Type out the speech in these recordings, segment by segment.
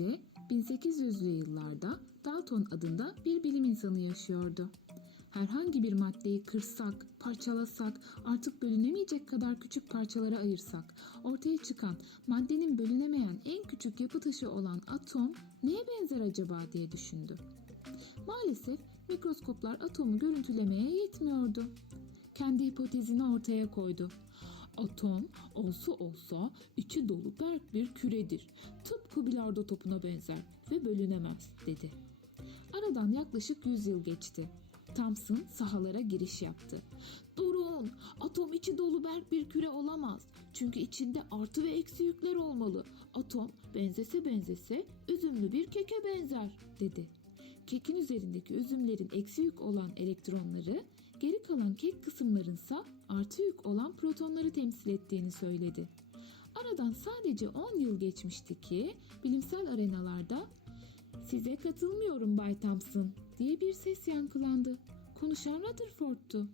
önce 1800'lü yıllarda Dalton adında bir bilim insanı yaşıyordu. Herhangi bir maddeyi kırsak, parçalasak, artık bölünemeyecek kadar küçük parçalara ayırsak, ortaya çıkan maddenin bölünemeyen en küçük yapı taşı olan atom neye benzer acaba diye düşündü. Maalesef mikroskoplar atomu görüntülemeye yetmiyordu. Kendi hipotezini ortaya koydu. Atom olsa olsa içi dolu berk bir küredir. Tıpkı bilardo topuna benzer ve bölünemez dedi. Aradan yaklaşık 100 yıl geçti. Thomson sahalara giriş yaptı. Durun, atom içi dolu berk bir küre olamaz. Çünkü içinde artı ve eksi yükler olmalı. Atom benzese benzese üzümlü bir keke benzer dedi. Kekin üzerindeki üzümlerin eksi yük olan elektronları, geri kalan kek kısımlarınsa artı yük olan protonları temsil ettiğini söyledi. Aradan sadece 10 yıl geçmişti ki bilimsel arenalarda Size katılmıyorum Bay Thompson diye bir ses yankılandı. Konuşan Rutherford'tu.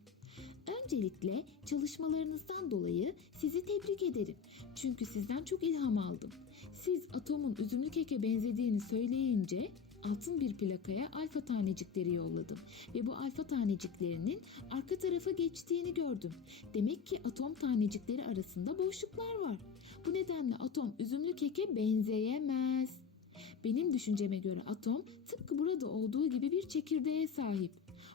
Öncelikle çalışmalarınızdan dolayı sizi tebrik ederim. Çünkü sizden çok ilham aldım. Siz atomun üzümlü keke benzediğini söyleyince altın bir plakaya alfa tanecikleri yolladım ve bu alfa taneciklerinin arka tarafa geçtiğini gördüm. Demek ki atom tanecikleri arasında boşluklar var. Bu nedenle atom üzümlü keke benzeyemez. Benim düşünceme göre atom tıpkı burada olduğu gibi bir çekirdeğe sahip.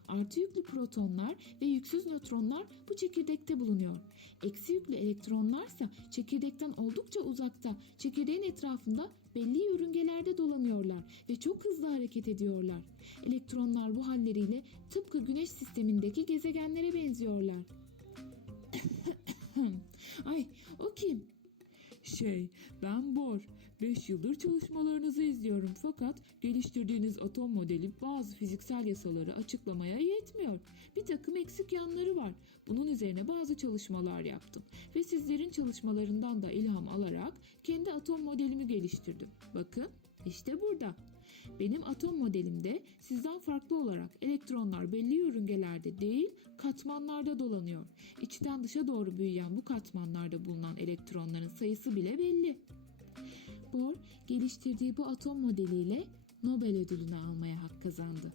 Artı yüklü protonlar ve yüksüz nötronlar bu çekirdekte bulunuyor. Eksi yüklü elektronlarsa çekirdekten oldukça uzakta, çekirdeğin etrafında belli yörüngelerde dolanıyorlar ve çok hızlı hareket ediyorlar. Elektronlar bu halleriyle tıpkı güneş sistemindeki gezegenlere benziyorlar. Ay o kim? Şey, ben Bor. 5 yıldır çalışmalarınızı izliyorum fakat geliştirdiğiniz atom modeli bazı fiziksel yasaları açıklamaya yetmiyor. Bir takım eksik yanları var. Bunun üzerine bazı çalışmalar yaptım ve sizlerin çalışmalarından da ilham alarak kendi atom modelimi geliştirdim. Bakın, işte burada. Benim atom modelimde sizden farklı olarak elektronlar belli yörüngelerde değil katmanlarda dolanıyor. İçten dışa doğru büyüyen bu katmanlarda bulunan elektronların sayısı bile belli. Bohr geliştirdiği bu atom modeliyle Nobel ödülünü almaya hak kazandı.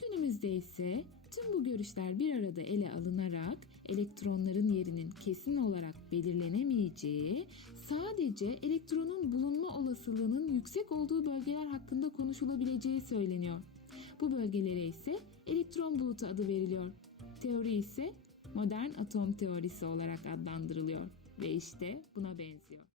Günümüzde ise tüm bu görüşler bir arada ele alınarak elektronların yerinin kesin olarak belirlenemeyeceği, sadece elektronun bulunma olasılığının yüksek olduğu bölgeler hakkında konuşulabileceği söyleniyor. Bu bölgelere ise elektron bulutu adı veriliyor. Teori ise modern atom teorisi olarak adlandırılıyor ve işte buna benziyor.